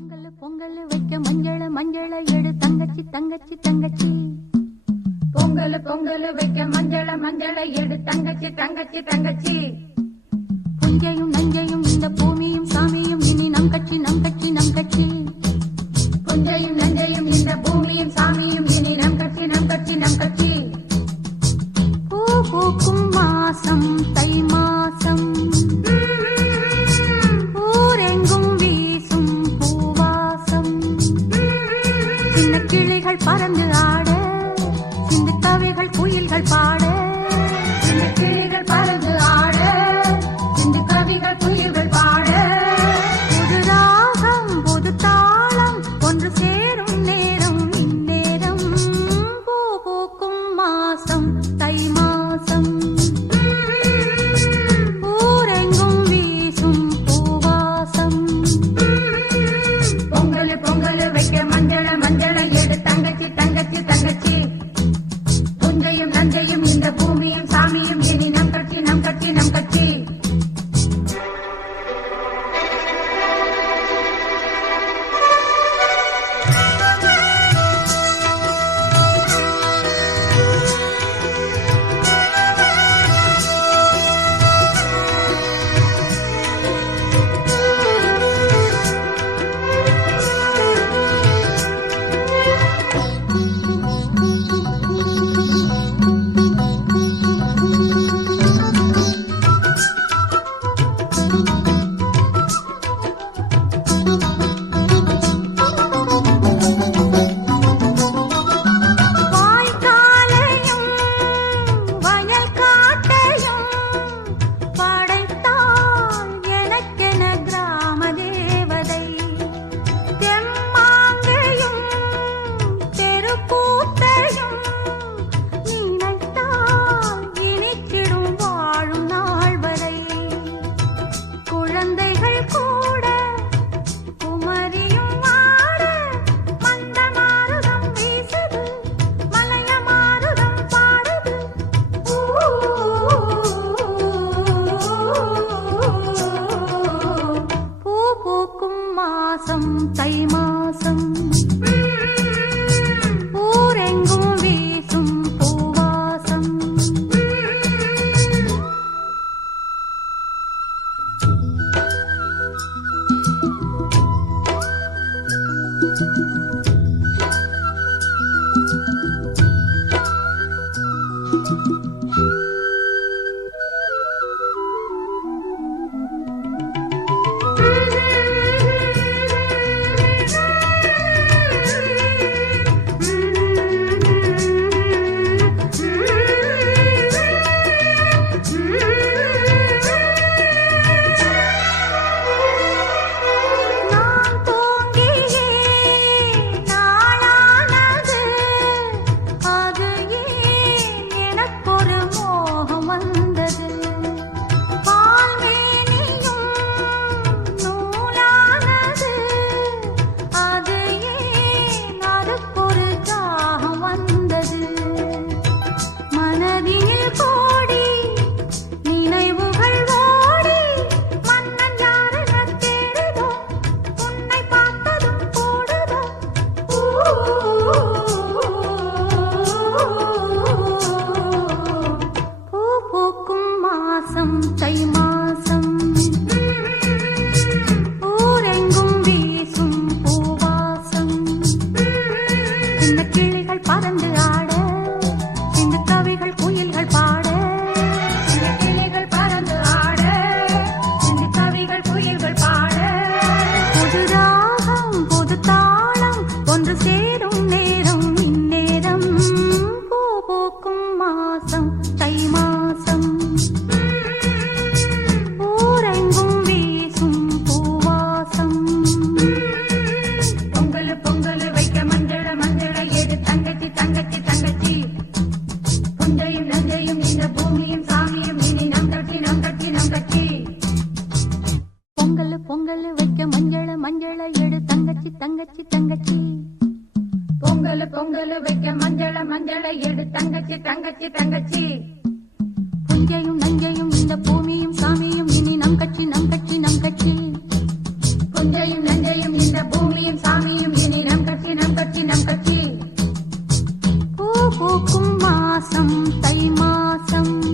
பொங்கல் பொங்கல் வைக்க மஞ்சள் மஞ்சள் எடு தங்கச்சி தங்கச்சி தங்கச்சி. பொங்கல் பொங்கல் வைக்க மஞ்சள் மஞ்சள் எடு தங்கச்சி தங்கச்சி தங்கச்சி. பறந்து ஆட grande. மாசம் தை மாசம் ஊரெங்கும் வீசும் பூவாசம். வந்து சேரும் நேரம் இந்நேரம் பூ பூக்கும் மாசம் தை மாசம். ஊரெங்கும் வீசும் பூவாசம். பொங்கல் பொங்கல் வைக்க மஞ்சள மஞ்சள எடு தங்கச்சி தங்கச்சி தங்கச்சி. புஞ்சையும் நஞ்சையும் இந்த பூமியும் சாமியும் இனி நம் கட்சி நம் கட்சி நம் கட்சி பொங்கல் பொங்கல் வைக்க மஞ்சள மஞ்சள எடுத்து தங்கச்சி தங்கச்சி தங்கச்சி. பொங்கல் பொங்கல் வைக்க மஞ்சள மஞ்சள எடு. தங்கச்சி தங்கச்சி தங்கச்சி. புஞ்சையும் நஞ்சையும் இந்த பூமியும் சாமியும் இனி நம் கட்சி நம் கட்சி நம் கட்சி. புஞ்சையும் நஞ்சையும் இந்த பூமியும் சாமியும் இனி நம் கட்சி நம் கட்சி நம் கட்சி. பூ பூக்கும் மாசம் தை மாசம்.